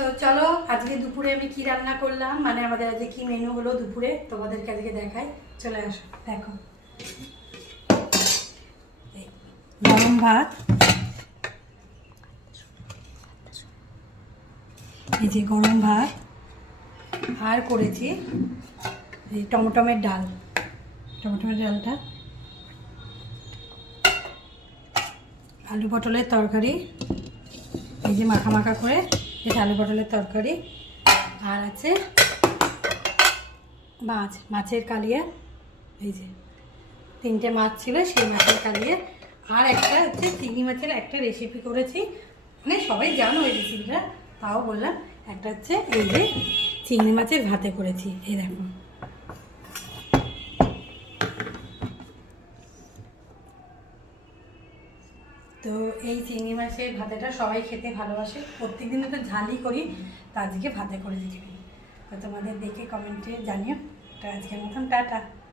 তো চলো আজকে দুপুরে আমি কি রান্না করলাম, মানে আমাদের আজকে কি মেনু হলো দুপুরে তোমাদেরকে আজকে দেখাই। চলে আসো দেখো, গরম ভাত, এই যে গরম ভাত, আর করেছি এই টমেটোমের ডাল, টমেটোমের ডালটা, আলু পটলের তরকারি, এই যে মাখা মাখা করে এটা আলু পটলের তরকারি, আর আছে মাছের কালিয়া, এই যে 3টে মাছ ছিল সেই মাছের কালিয়া, আর একটা হচ্ছে চিংড়ি মাছের একটা রেসিপি করেছি, মানে সবাই জানো এই রেসিপিটা, তাও বললাম। একটা হচ্ছে এই যে চিংড়ি মাছের ভাতে করেছি, এই দেখো। তো এই চিংড়ি মাছের ভাতেটা সবাই খেতে ভালোবাসে, প্রত্যেকদিন তো ঝালই করি, তা আজকে ভাতে করে দিচ্ছি। তো তোমাদের দেখে কমেন্টে জানিও। তো আজকের মতন টাটা।